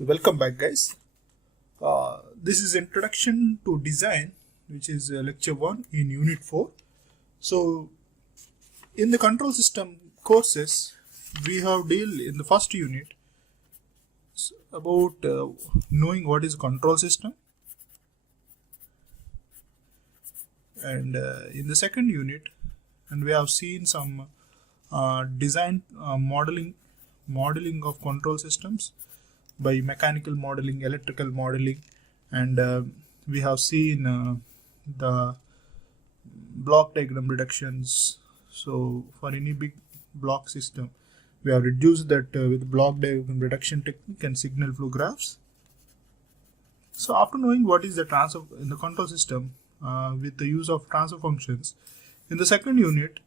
So welcome back, guys. This is Introduction to Design, which is lecture 1 in Unit 4. So in the control system courses, we have dealt in the first unit about knowing what is control system, and in the second unit, and we have seen some design modeling of control systems by mechanical modeling, electrical modeling, and we have seen the block diagram reductions. So for any big block system, we have reduced that with block diagram reduction technique and signal flow graphs. So after knowing what is the transfer in the control system with the use of transfer functions, in the second unit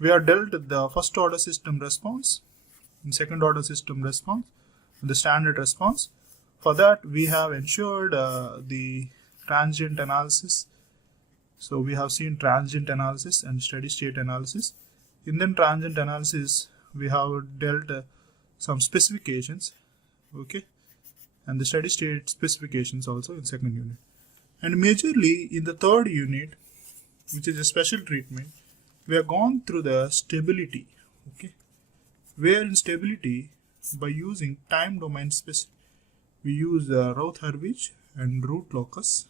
we have dealt the first order system response, and second order system response, the standard response. For that we have ensured the transient analysis. So we have seen transient analysis and steady state analysis. In the transient analysis we have dealt some specifications, okay, and the steady state specifications also in second unit. And majorly in the third unit, which is a special treatment, we have gone through the stability, okay, where in stability, by using time domain specific, we use Routh-Hurwitz and root locus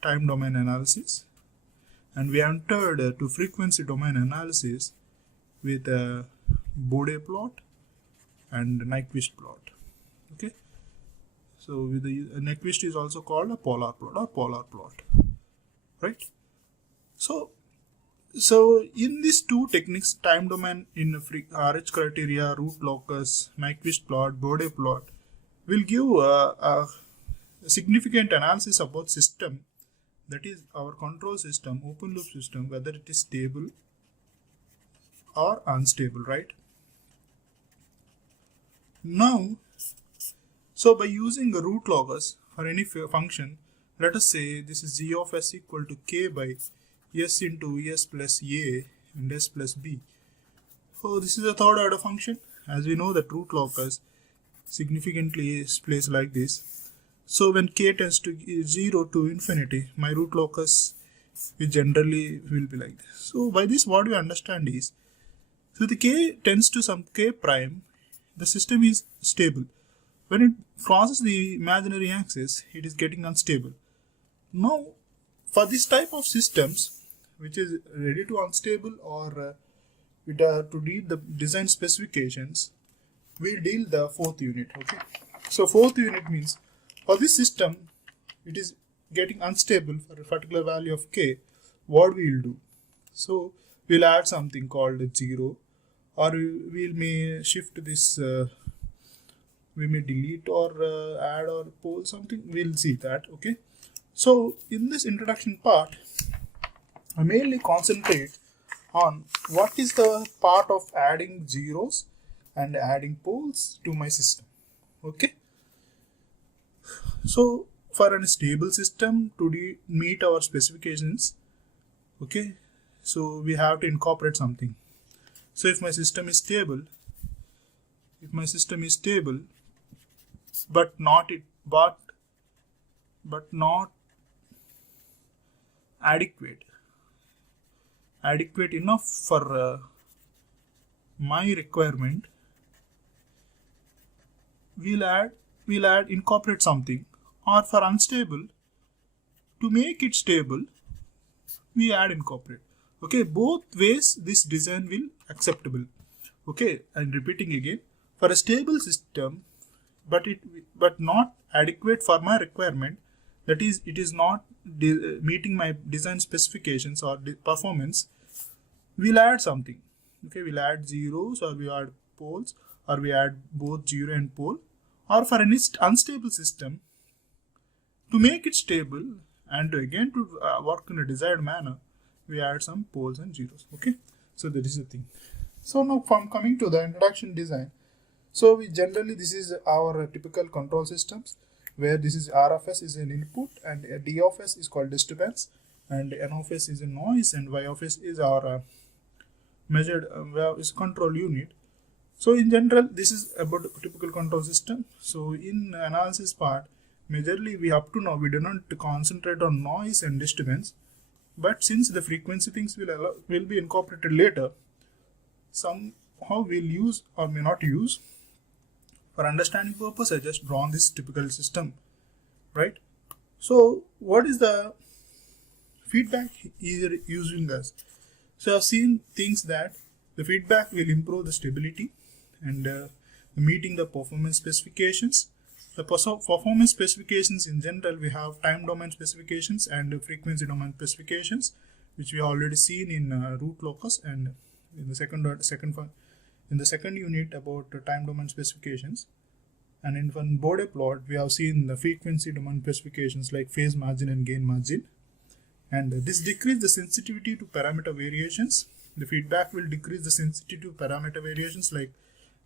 time domain analysis, and we entered to frequency domain analysis with a Bode plot and Nyquist plot. Okay, so with the Nyquist is also called a polar plot or polar plot, right? So in these two techniques, time domain in RH criteria, root locus, Nyquist plot, Bode plot, will give a significant analysis about system, that is our control system, open loop system, whether it is stable or unstable, right? Now, so by using a root locus for any function, let us say this is g of s equal to k by s into s plus a and s plus b. So this is a third order function. As we know that root locus significantly is placed like this. So when k tends to 0 to infinity, my root locus is generally will be like this. So by this what we understand is, so the k tends to some k prime, the system is stable. When it crosses the imaginary axis, it is getting unstable. Now for this type of systems, which is ready to unstable or to read the design specifications, we'll deal the fourth unit. Okay, so fourth unit means for this system it is getting unstable for a particular value of k, what we will do? So we'll add something called 0, or we may shift this, we may delete or add or pull something, we'll see that. Okay, so in this introduction part I mainly concentrate on what is the part of adding zeros and adding poles to my system. Okay, so for a stable system to meet our specifications, okay, so we have to incorporate something. So if my system is stable, but not adequate enough for my requirement, we'll add incorporate something. Or for unstable, to make it stable, we add incorporate. Okay, both ways this design will acceptable. Okay, and repeating again, for a stable system but not adequate for my requirement, that is it is not meeting my design specifications or performance, we'll add something. Okay, we'll add zeros, or we add poles, or we add both zero and pole. Or for any unstable system, to make it stable and again to work in a desired manner, we add some poles and zeros. Okay, so that is the thing. So now from coming to the introduction design, so we generally, this is our typical control systems, where this is R of s is an input and D of s is called disturbance, and N of s is a noise, and Y of s is our measured is control unit. So in general, this is about a typical control system. So in analysis part, majorly we up to now we do not concentrate on noise and disturbance, but since the frequency things will be incorporated later, somehow we'll use or may not use. For understanding purpose, I just drawn this typical system, right? So what is the feedback here using this? So I've seen things that the feedback will improve the stability and meeting the performance specifications. The performance specifications in general, we have time domain specifications and frequency domain specifications, which we already seen in root locus, and in the second unit about time domain specifications. And in one Bode plot, we have seen the frequency domain specifications like phase margin and gain margin. And this decreases the sensitivity to parameter variations. The feedback will decrease the sensitivity to parameter variations like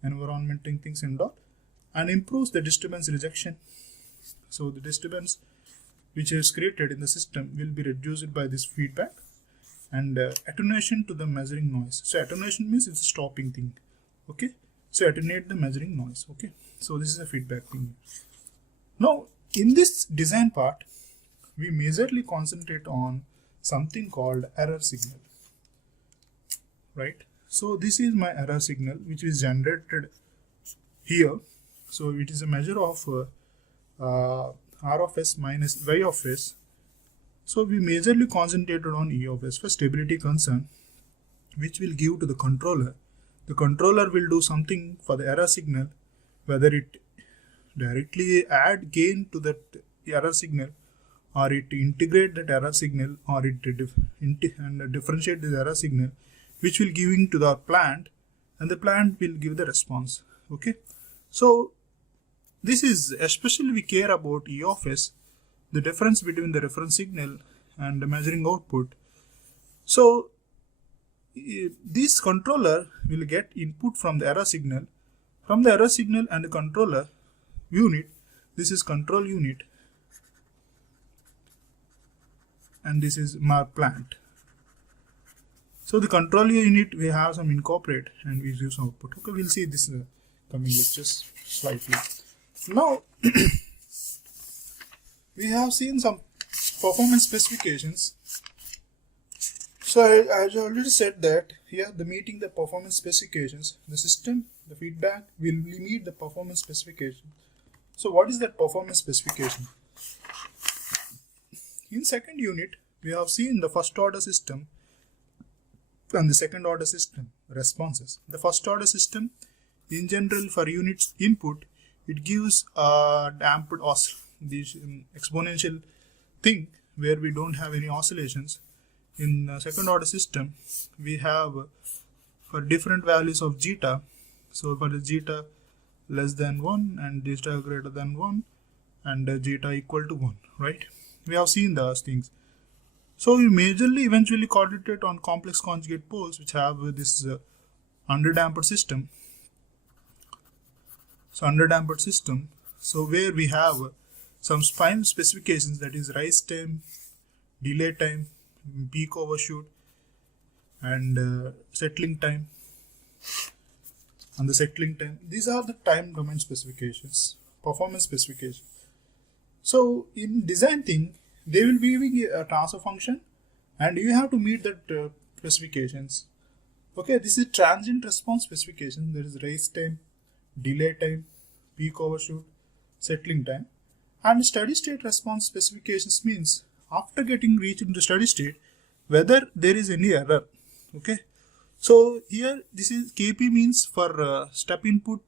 environment things and all, and improves the disturbance rejection. So the disturbance which is created in the system will be reduced by this feedback. And attenuation to the measuring noise. So attenuation means it's a stopping thing. Okay. So attenuate the measuring noise. Okay. So this is a feedback thing. Now in this design part, we majorly concentrate on something called error signal. Right. So this is my error signal which is generated here. So it is a measure of R of S minus Y of S. So we majorly concentrated on E of S for stability concern, which will give to the controller. The controller will do something for the error signal, whether it directly add gain to that error signal, or it integrate that error signal, or it differentiate the error signal, which will giving to the plant, and the plant will give the response. Okay. So this is especially we care about E of S, the difference between the reference signal and the measuring output. So this controller will get input from the error signal. From the error signal and the controller unit, this is control unit, and this is my plant. So the control unit we have some incorporate and we use output. Okay, we'll see this in the coming lectures slightly. Now we have seen some performance specifications. So I already said that here the meeting the performance specifications, the system, the feedback will meet the performance specification. So what is that performance specification? In second unit, we have seen the first order system and the second order system responses. The first order system in general for units input, it gives a damped exponential thing where we don't have any oscillations. In second order system, we have for different values of zeta. So for the zeta less than 1 and zeta greater than 1 and zeta equal to 1, right? We have seen those things. So we majorly eventually concentrate on complex conjugate poles which have this underdamped system. So underdamped system, so where we have some final specifications, that is rise time, delay time, peak overshoot, and settling time. And the settling time, these are the time domain specifications, performance specifications. So in design thing, they will be giving a transfer function and you have to meet that specifications. Okay, this is transient response specification. There is rise time, delay time, peak overshoot, settling time. And steady state response specifications means after getting reached into steady state, whether there is any error. Okay, so here this is Kp means for step input,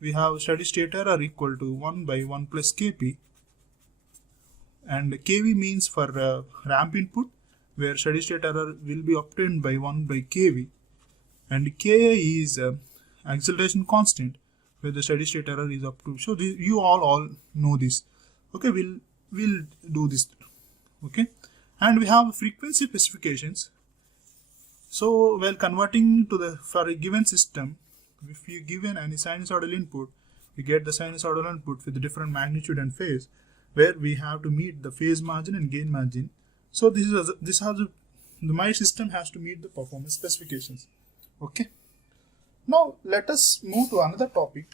we have steady state error equal to 1 by 1 plus Kp, and Kv means for ramp input, where steady state error will be obtained by 1 by Kv, and Ka is acceleration constant, where the steady state error is up to. So you all know this. Okay, we'll do this. Okay, and we have frequency specifications. So while converting to for a given system, if you given any sinusoidal input, you get the sinusoidal input with different magnitude and phase, where we have to meet the phase margin and gain margin. So my system has to meet the performance specifications. Okay. Now let us move to another topic.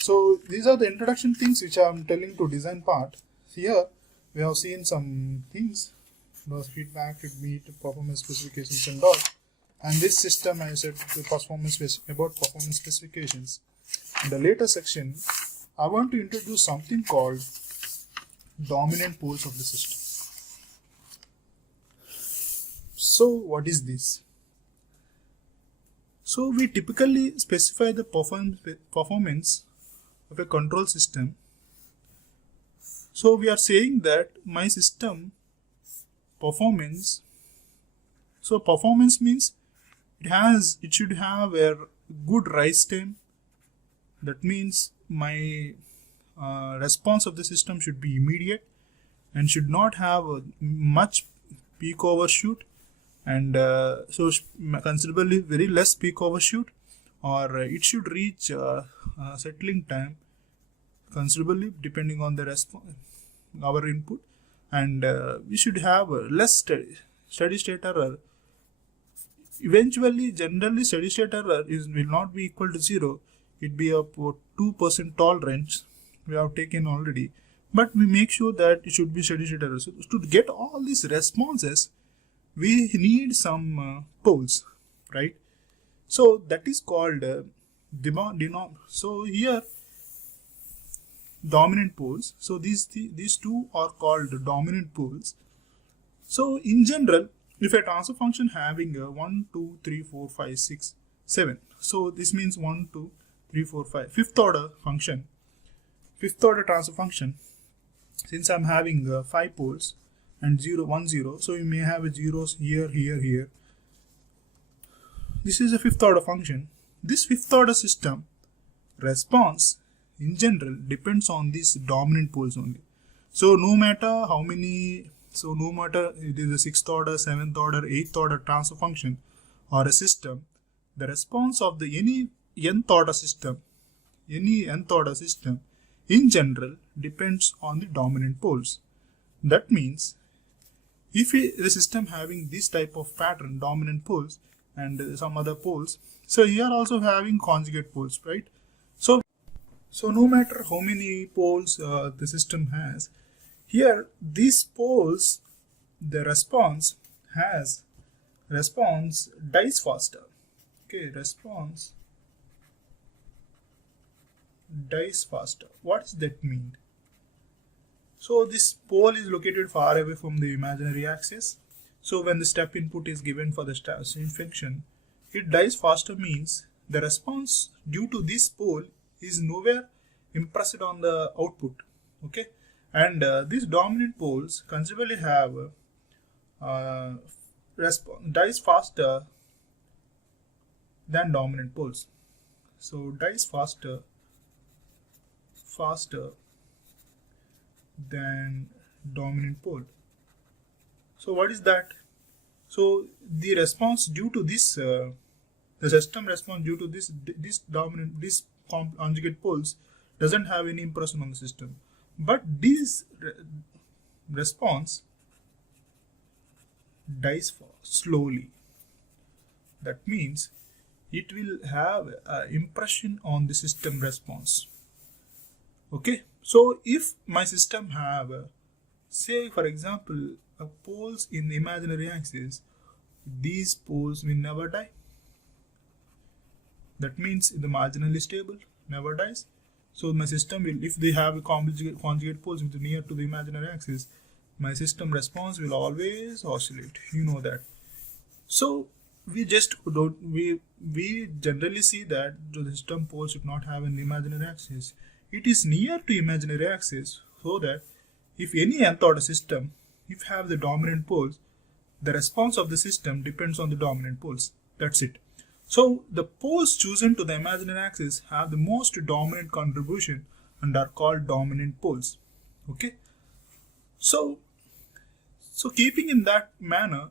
So these are the introduction things which I am telling to design part. Here we have seen some things, those feedback, meet, performance specifications and all. And this system I said about performance specifications. In the later section, I want to introduce something called dominant poles of the system. So what is this? So we typically specify the performance of a control system. So we are saying that my system performance. So performance means it should have a good rise time. That means my response of the system should be immediate and should not have much peak overshoot, and so considerably very less peak overshoot, or it should reach settling time considerably depending on the our input, and we should have less steady state error. Eventually, generally steady state error will not be equal to 0. It be a 2% tolerance we have taken already, but we make sure that it should be steady state error. So to get all these responses, we need some poles, right? So that is called so here dominant poles. So these two are called dominant poles. So in general, if a transfer function having a 1, 2, 3, 4, 5, 6, 7. So this means 1, 2, 3, 4, 5. Fifth order function. Fifth order transfer function. Since I'm having 5 poles and 0, 1, 0. So you may have a zeros here, here, here. This is a fifth order function. This fifth order system response in general depends on these dominant poles only. So no matter how many, so no matter it is a sixth order, seventh order, eighth order transfer function or a system, the response of the any nth order system in general depends on the dominant poles. That means if the system having this type of pattern, dominant poles and some other poles, so here also having conjugate poles, right? So no matter how many poles the system has, here these poles, the response dies faster. Okay, response dies faster. What does that mean? So this pole is located far away from the imaginary axis. So when the step input is given for the same function, it dies faster means the response due to this pole is nowhere impressed on the output. Okay, and these dominant poles considerably have dies faster than dominant poles. So dies faster than dominant pole. So what is that? So the response due to this, the system response due to this conjugate poles doesn't have any impression on the system, but this response dies slowly. That means it will have an impression on the system response. Okay, so if my system have say for example poles in the imaginary axis, these poles will never die. That means the marginally stable never dies. So my system will, if they have a conjugate poles which are near to the imaginary axis, my system response will always oscillate. You know that. So we just don't, we generally see that the system poles should not have an imaginary axis. It is near to imaginary axis, so that if any nth order system, if have the dominant poles, the response of the system depends on the dominant poles. That's it. So the poles chosen to the imaginary axis have the most dominant contribution and are called dominant poles. Okay. So keeping in that manner,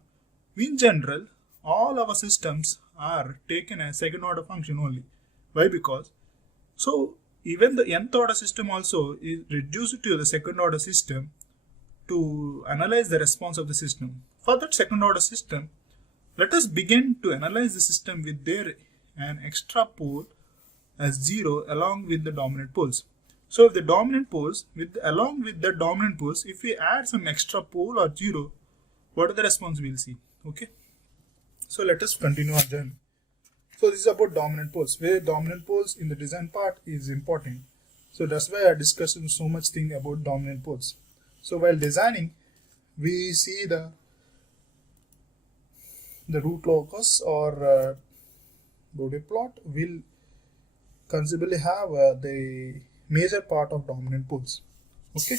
in general, all our systems are taken as second order function only. Why? Because so even the nth order system also is reduced to the second order system to analyze the response of the system. For that second order system, let us begin to analyze the system with their an extra pole as 0 along with the dominant poles. So if the dominant poles along with the dominant poles, if we add some extra pole or 0, what are the response we'll see? Okay. So let us continue our journey. So this is about dominant poles, where dominant poles in the design part is important. So that's why I discussed so much thing about dominant poles. So while designing, we see the root locus or Bode plot will considerably have the major part of dominant poles. Okay.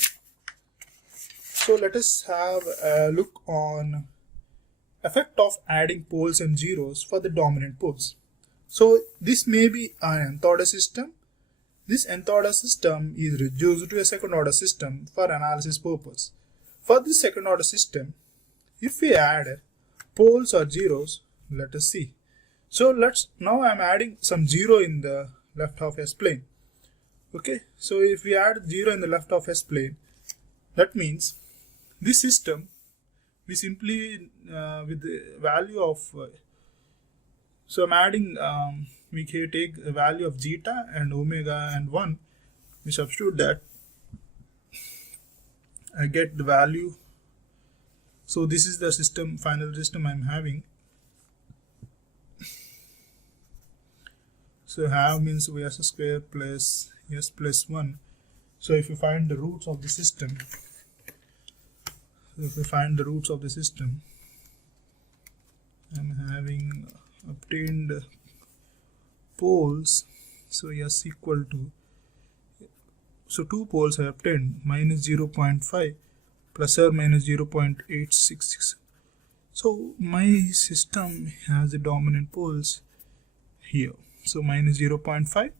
So let us have a look on effect of adding poles and zeros for the dominant poles. So this may be an nth order system. This nth order system is reduced to a second order system for analysis purpose. For this second order system, if we add poles or zeros, let us see. So now I'm adding some 0 in the left half S plane. Okay, so if we add 0 in the left half S plane, that means this system we simply with the value of so I'm adding we can take a value of zeta and omega and 1, we substitute that, I get the value. So this is the system, final system I'm having. So have means s square plus s plus 1. So if you find the roots of the system, I'm having obtained poles. So s equal to, so 2 poles I obtained, minus 0.5 plus or minus 0.866. So my system has the dominant poles here. So minus 0.5.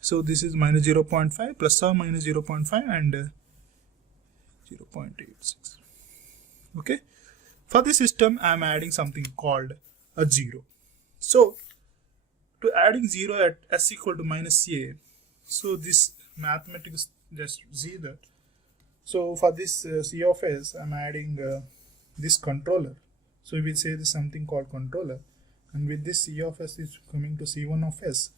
So this is minus 0.5 plus or minus 0.5 and 0.86. Okay. For this system, I am adding something called a 0. So to adding 0 at s equal to minus a. So this mathematics, just see that. So for this c of s, I am adding this controller. So we will say this something called controller. And with this c of s is coming to c1 of s.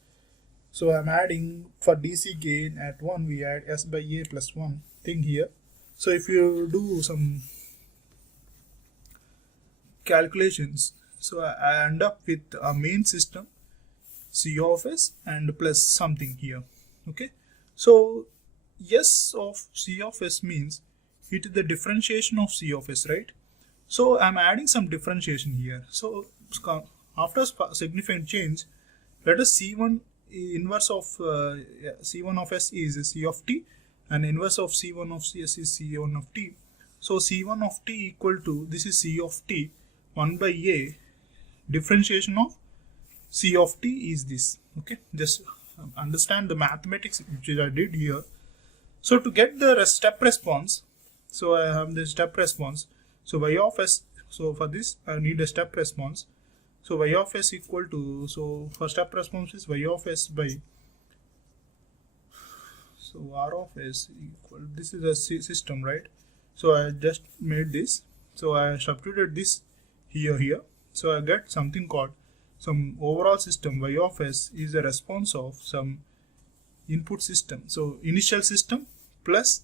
So I'm adding for DC gain at 1, we add s by a plus 1 thing here. So if you do some calculations, so I end up with a main system c of s and plus something here. Okay. So s of c of s means it is the differentiation of c of s, right? So I'm adding some differentiation here. So after significant change, let us c1 inverse of c1 of s is c of t and inverse of c1 of cs is c1 of t. So c1 of t equal to, this is c of t 1 by a, differentiation of c of t is this. Okay, just understand the mathematics which I did here. So to get the step response, so I have the step response. So y of s, so for this I need a step response. So y of s equal to, so for step response is y of s by, so r of s equal, this is a system, right? So I just made this. So I substituted this here. So I get something called some overall system. Y of s is a response of some input system. So initial system plus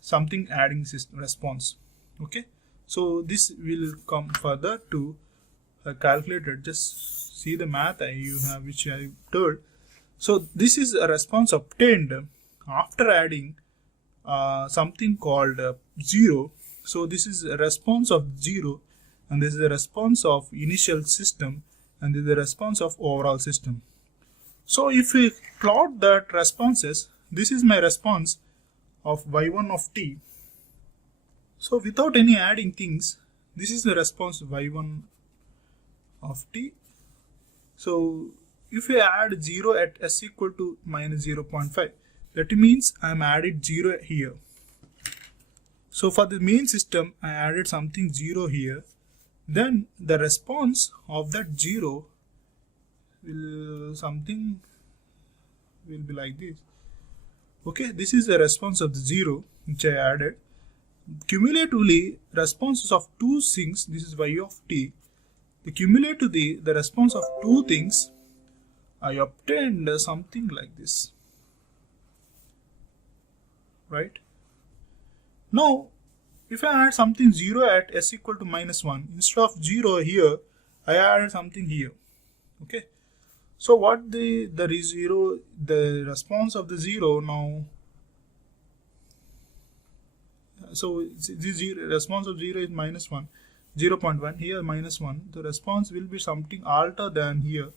something adding system response. Okay. So this will come further to calculated. Just see the math you have which I told. So this is a response obtained after adding something called 0. So this is a response of 0 and this is a response of initial system and this is a response of overall system. So if we plot that responses, this is my response of y1 of t. So without any adding things, this is the response of y1 of t. So if we add 0 at s equal to minus 0.5, that means I am added 0 here. So for the main system, I added something 0 here. Then the response of that 0 will be like this. Okay, this is the response of the 0 which I added. Cumulatively, responses of two things, this is y of t. The cumulatively, the response of two things I obtained something like this, right? Now, if I add something 0 at s equal to -1, instead of 0 here, I added something here. Okay. So what the response of the 0 now. So the response of 0 is -1, 0.1, here -1. The response will be something alter than here.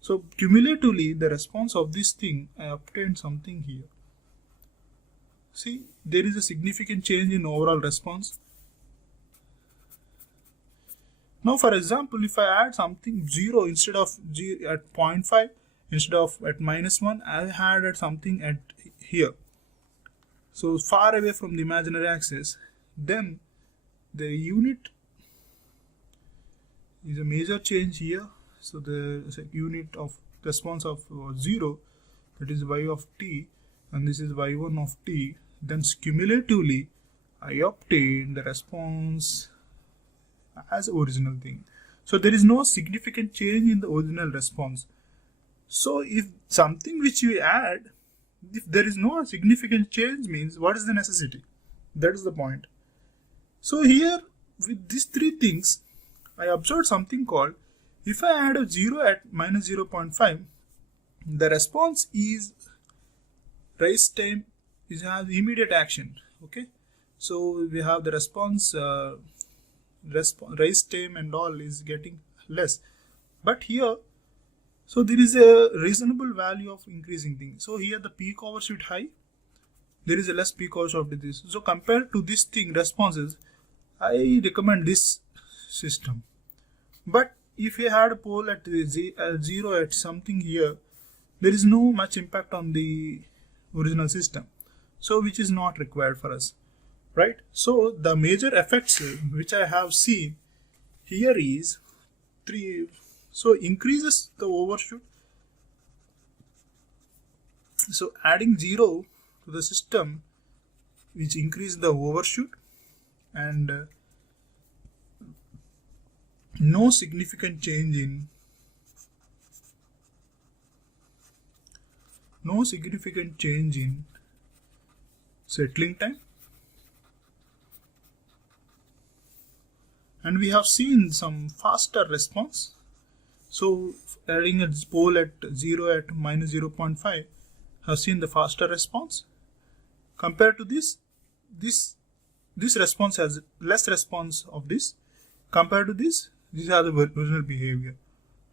So cumulatively, the response of this thing, I obtained something here. See, there is a significant change in overall response. Now, for example, if I add something 0 instead of at 0.5, instead of at -1, I added something at here. So far away from the imaginary axis, then the unit is a major change here. So the unit of response of 0, that is y of t, and this is y1 of t. Then cumulatively, I obtain the response as original thing. So there is no significant change in the original response. So if something which you add, if there is no significant change, means what is the necessity? That is the point. So here with these three things, I observed something called, if I add a 0 at -0.5, the response is rise time is has immediate action. Okay, so we have the response rise time and all is getting less, but here, so there is a reasonable value of increasing things. So here the peak overshoot high, there is a less peak overshoot of this. So compared to this thing responses, I recommend this system. But if you had a pole at 0 at something here, there is no much impact on the original system, so which is not required for us, right? So the major effects which I have seen here is 3. So increases the overshoot. So adding 0 to the system, which increase the overshoot, and no significant change in settling time. And we have seen some faster response. So adding a pole at 0 at -0.5 have seen the faster response. Compared to this response has less response of this. Compared to this, these are the original behavior,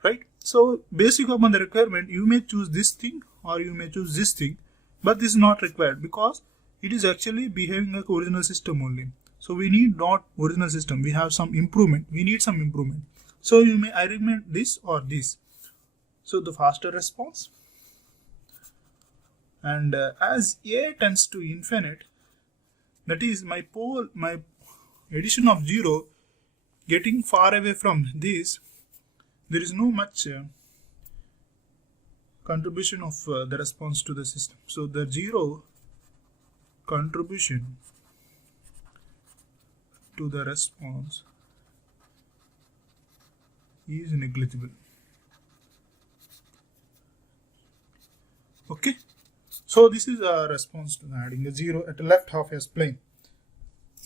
right? So based upon the requirement, you may choose this thing or you may choose this thing, but this is not required because it is actually behaving like original system only. So we need not original system. We have some improvement. We need some improvement. So you may I recommend this or this. So the faster response, and as a tends to infinite, that is my addition of 0 getting far away from this, there is no much contribution of the response to the system. So the 0 contribution to the response is negligible. Okay, so this is a response to adding a 0 at the left half as plane.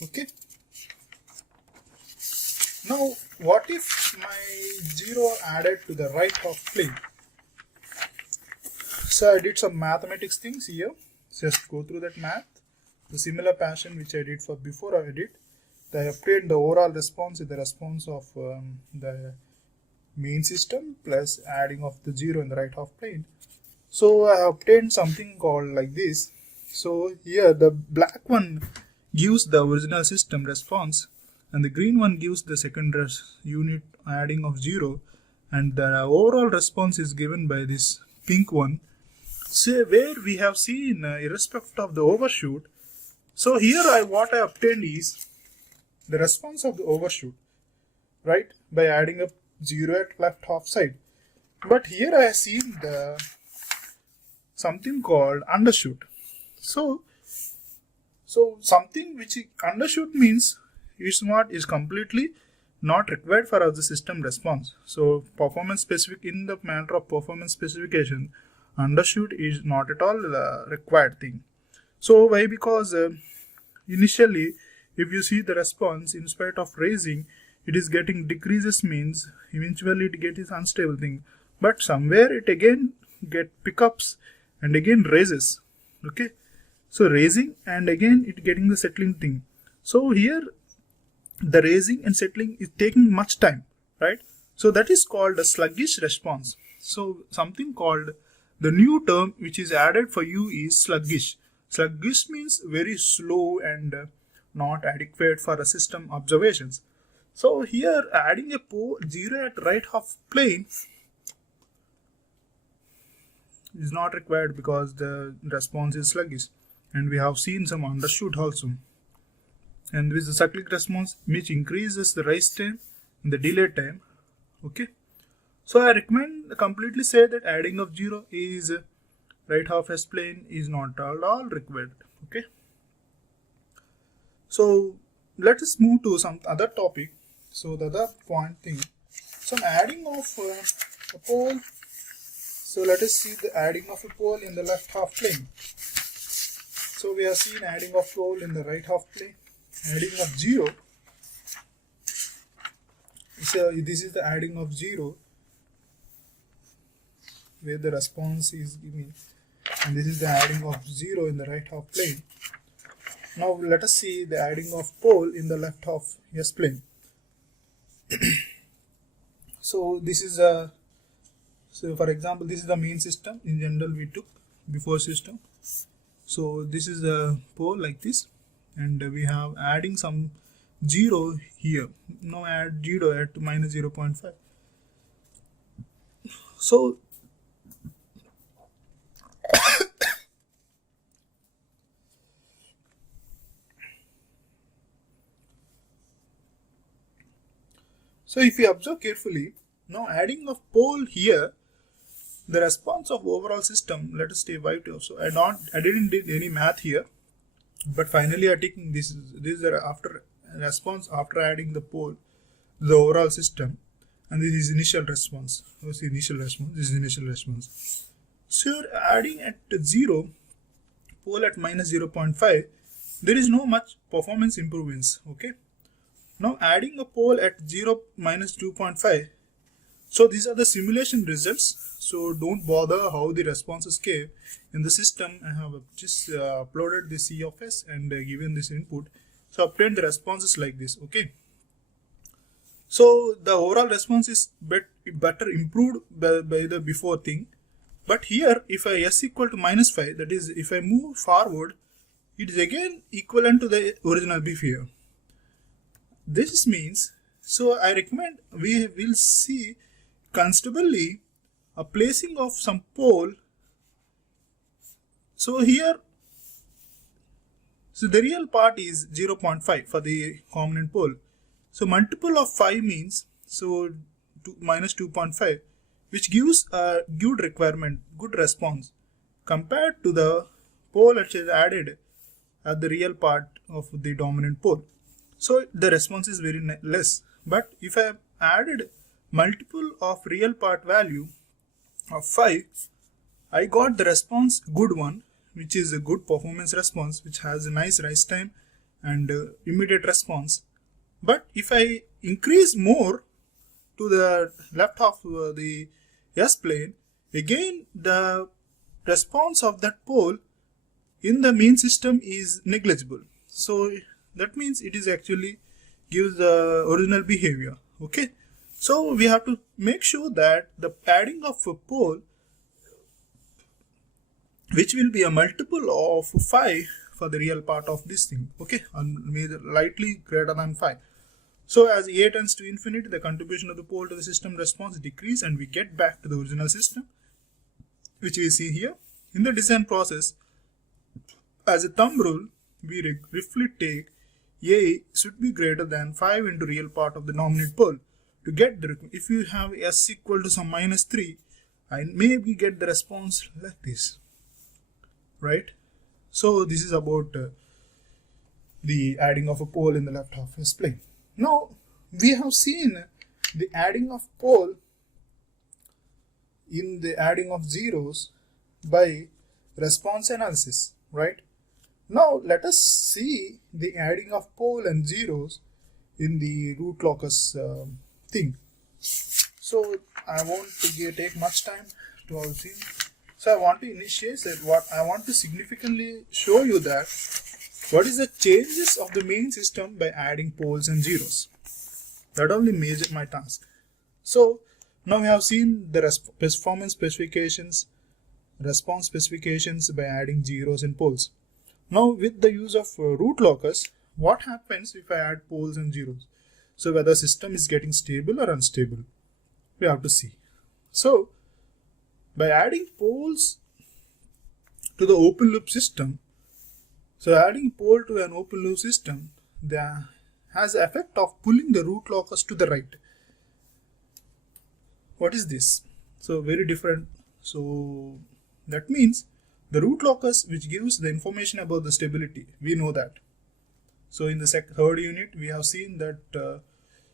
Okay, now what if my 0 added to the right half plane? So I did some mathematics things here. Just go through that math, the similar fashion which I did for before I did. I obtained the overall response is the response of the main system plus adding of the 0 in the right half plane. So I obtained something called like this. So here the black one gives the original system response and the green one gives the second unit adding of 0, and the overall response is given by this pink one. So where we have seen irrespective of the overshoot. So here what I obtained is the response of the overshoot, right, by adding up 0 at left half side. But here I have seen the something called undershoot. So something which undershoot means is completely not required for the system response. So performance specific in the matter of performance specification, undershoot is not at all the required thing. So why? Because initially if you see the response, in spite of raising, it is getting decreases, means eventually it gets unstable thing, but somewhere it again get pickups and again raises. Okay, so raising and again it getting the settling thing. So here the raising and settling is taking much time, right? So that is called a sluggish response. So something called, the new term which is added for you is sluggish. Sluggish means very slow and not adequate for a system observations. So here adding a pole 0 at right half plane is not required because the response is sluggish, and we have seen some undershoot also. And with the cyclic response which increases the rise time and the delay time. Okay, so I recommend completely say that adding of 0 is right half S plane is not at all required. Okay, so let us move to some other topic. So the other point thing, some adding of a pole. So let us see the adding of a pole in the left half plane. So we have seen adding of pole in the right half plane, adding of 0. So this is the adding of 0 where the response is given, and this is the adding of 0 in the right half plane. Now let us see the adding of pole in the left half S plane. So this is a, so for example, this is the main system. In general we took before system. So this is a pole like this, and we have adding some 0 here. Now add 0 at minus 0.5. So if you observe carefully, now adding of pole here, the response of overall system, let us say y2. So I didn't did any math here, but finally I taking this is after response after adding the pole, the overall system, and this is initial response. This is initial response. This is initial response. So you're adding at 0, pole at minus 0.5. There is no much performance improvements. Okay. Now adding a pole at 0 minus 2.5. So these are the simulation results. So don't bother how the responses came in the system. I have just uploaded the C of S and given this input. So obtain the responses like this. Okay. So the overall response is better improved by the before thing. But here if I S equal to minus 5, that is if I move forward, it is again equivalent to the original behavior. This means, so I recommend we will see constably a placing of some pole. So here, so the real part is 0.5 for the component pole. So multiple of 5 means, so minus 2.5, which gives a good requirement, good response compared to the pole which is added at the real part of the dominant pole. So the response is very less. But if I have added multiple of real part value of 5, I got the response good one, which is a good performance response, which has a nice rise time and immediate response. But if I increase more to the left half of the S plane, again the response of that pole in the main system is negligible. So that means it is actually gives the original behavior. Okay, so we have to make sure that the adding of a pole, which will be a multiple of 5 for the real part of this thing. Okay, and lightly greater than 5. So as A tends to infinity, the contribution of the pole to the system response decrease, and we get back to the original system, which we see here. In the design process, as a thumb rule, we roughly take A should be greater than 5 into real part of the dominant pole to get the, if you have S equal to some minus 3, I maybe get the response like this, right? So this is about the adding of a pole in the left half S plane. Now we have seen the adding of pole in the adding of zeros by response analysis, right? Now let us see the adding of pole and zeros in the root locus thing. So I won't take much time to all see. So I want to initiate that what I want to significantly show you that what is the changes of the main system by adding poles and zeros. That only made my task. So now we have seen the performance specifications, response specifications by adding zeros and poles. Now with the use of root locus, what happens if I add poles and zeros? So whether system is getting stable or unstable, we have to see. So by adding poles to the open loop system, so adding pole to an open loop system, that has the effect of pulling the root locus to the right. What is this? So very different. So that means the root locus which gives the information about the stability, we know that. So in the third unit we have seen that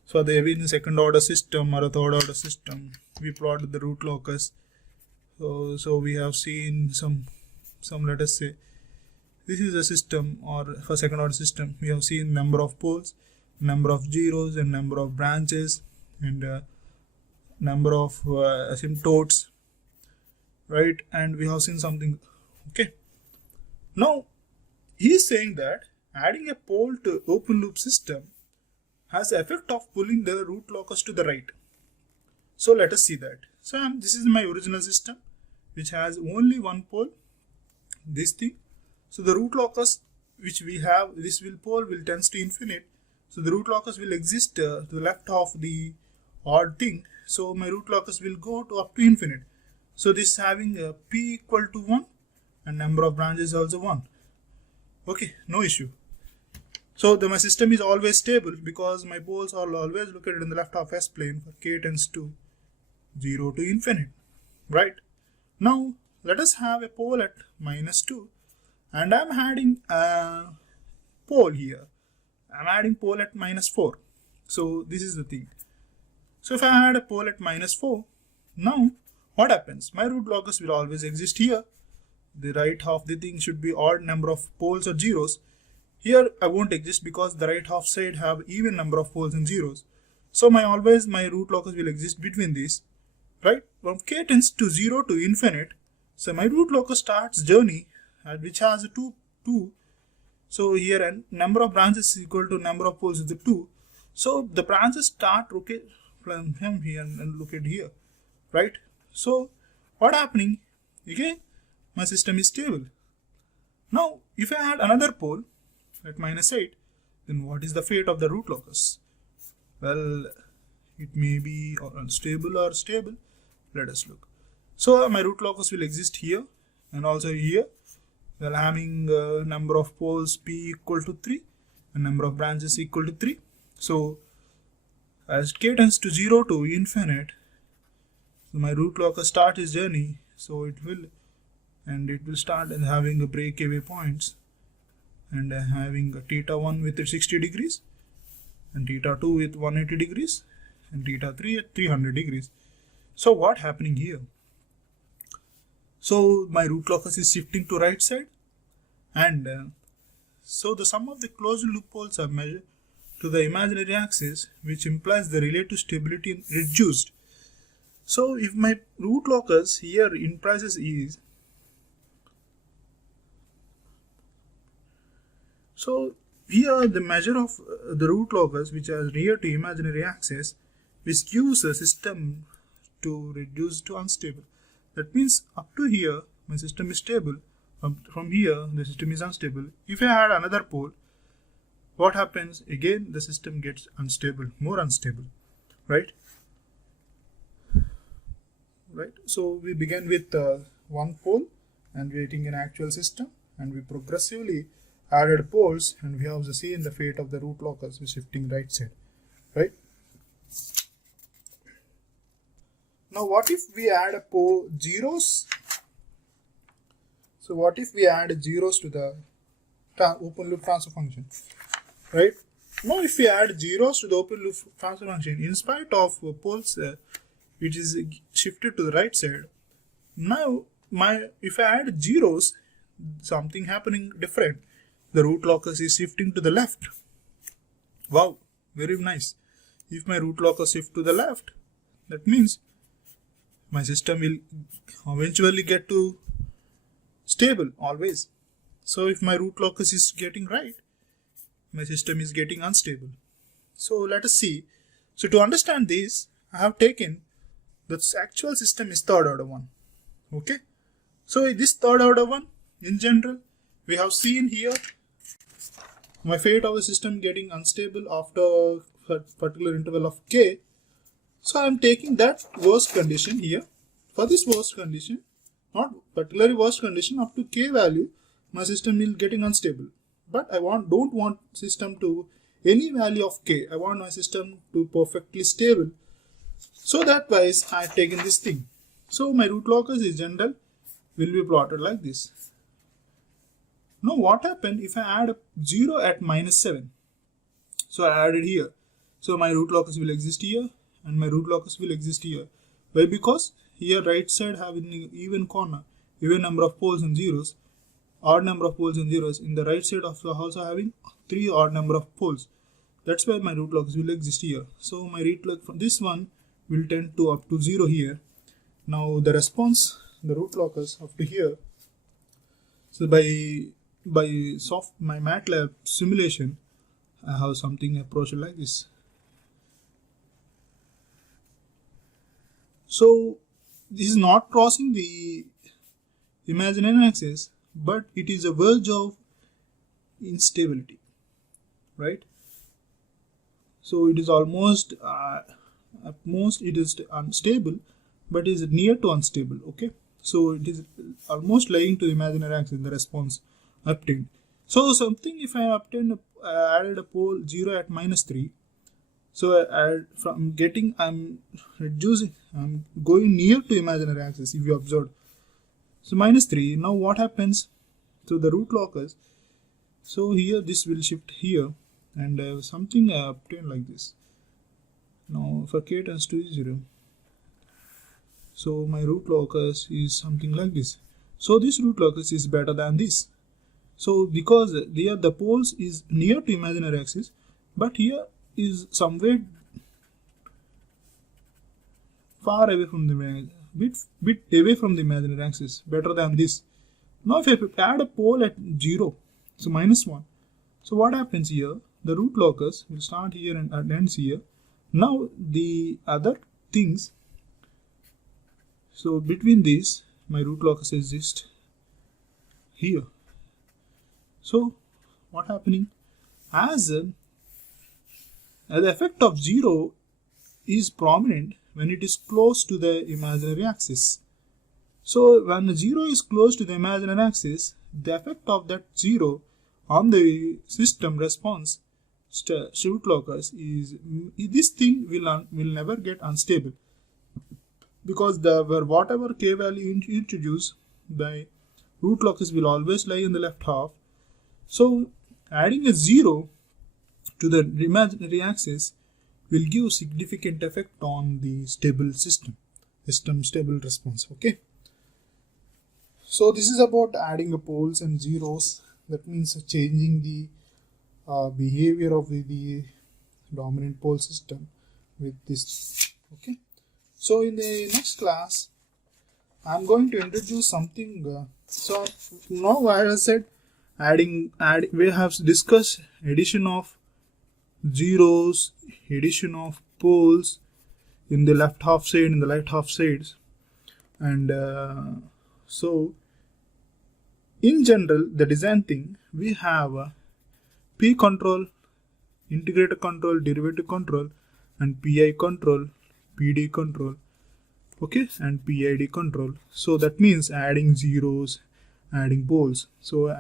so in the second order system or a third order system, we plotted the root locus. So we have seen some let us say this is a system, or for second order system we have seen number of poles, number of zeros, and number of branches, and number of asymptotes, right? And we have seen something. Okay, now he is saying that adding a pole to open loop system has the effect of pulling the root locus to the right. So let us see that. So this is my original system which has only one pole, this thing. So the root locus which we have, this pole will tends to infinite. So the root locus will exist to the left of the odd thing. So my root locus will go to up to infinite. So this is having a p equal to 1 and number of branches also 1. Okay, no issue. So my system is always stable because my poles are always located in the left of S plane for k tends to 0 to infinite, right? Now let us have a pole at -2 and I'm adding a pole here. I'm adding pole at -4. So this is the thing. So if I add a pole at -4, now what happens? My root locus will always exist here. The right half the thing should be odd number of poles or zeros. Here I won't exist because the right half side have even number of poles and zeros. So my root locus will exist between these, right? From k tends to 0 to infinite, so my root locus starts journey which has a 2. So here and number of branches is equal to number of poles is the 2. So the branches start from here and look at here, right? So what happening? Again, my system is stable. Now if I add another pole at -8, then what is the fate of the root locus? Well, it may be unstable or stable. Let us look. So my root locus will exist here and also here. Well, having number of poles p equal to 3 and number of branches equal to 3. So as k tends to 0 to infinite, so my root locus start its journey. So it will start and having a breakaway points and having a θ1 with 60 degrees and θ2 with 180 degrees and θ3 at 300 degrees. So what happening here? So my root locus is shifting to right side, and so the sum of the closed loop poles are measured to the imaginary axis, which implies the relative stability reduced. So if my root locus here implies is, so here the measure of the root locus which is near to imaginary axis, which gives the system to reduce to unstable. That means up to here my system is stable, from here the system is unstable. If I add another pole, what happens? Again the system gets unstable, more unstable, right? So we begin with one pole and waiting an actual system, and we progressively added poles, and we have to see in the fate of the root locus is shifting right side, right? Now what if we add a pole zeros? So what if we add zeros to the open loop transfer function, right? Now if we add zeros to the open loop transfer function, in spite of poles which is shifted to the right side, now if I add zeros, something happening different. The root locus is shifting to the left. Wow, very nice. If my root locus shift to the left, that means my system will eventually get to stable always. So if my root locus is getting right, my system is getting unstable. So let us see. So to understand this, I have taken the actual system is third order one. Okay. So this third order one, in general, we have seen here my fate of the system getting unstable after a particular interval of k. So I am taking that worst condition here. For this worst condition, not particularly worst condition, up to k value, my system is getting unstable. But I don't want system to any value of k. I want my system to perfectly stable. So that wise I have taken this thing. So my root locus in general will be plotted like this. Now what happened if I add a 0 at -7? So I added here. So my root locus will exist here and my root locus will exist here. Why? Because here right side having even corner, even number of poles and zeros, odd number of poles and zeros. In the right side of the also having 3 odd number of poles. That's why my root locus will exist here. So my root locus from this one will tend to up to 0 here. Now the response, the root locus up to here. So by my MATLAB simulation, I have something approached like this. So this is not crossing the imaginary axis, but it is a verge of instability, right? So it is almost at most it is unstable, but is near to unstable. Okay, so it is almost lying to the imaginary axis in the response obtained. So something if I obtained added a pole 0 at -3, so I'm going near to imaginary axis if you observe. So -3. Now what happens to the root locus? So here this will shift here, and something I obtained like this. Now for k tends to 0, so my root locus is something like this. So this root locus is better than this. So because here the poles is near to imaginary axis, but here is somewhere far away from the bit away from the imaginary axis, better than this. Now if I add a pole at 0, so -1, so what happens here? The root locus will start here and ends here. Now the other things, so between these my root locus exists here. So what happening? As the effect of 0 is prominent when it is close to the imaginary axis. So when 0 is close to the imaginary axis, the effect of that 0 on the system response root locus is this thing will never get unstable, because whatever k value introduced, the root locus will always lie in the left half. So adding a 0 to the imaginary axis will give significant effect on the stable system stable response. Okay, so this is about adding a poles and zeros. That means changing the behavior of the dominant pole system with this. Okay, so in the next class I'm going to introduce something. So now, as I said, we have discussed addition of zeros, addition of poles in the left half side and the right half sides, and so in general the design thing we have P control, integrator control, derivative control, and PI control, PD control, okay, and PID control. So that means adding zeros, adding poles. So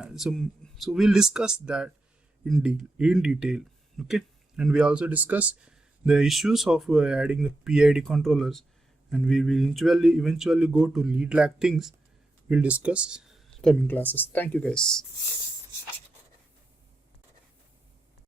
we'll discuss that in detail. Okay, and we also discuss the issues of adding the PID controllers, and we will eventually go to lead lag things. We'll discuss coming classes. Thank you guys.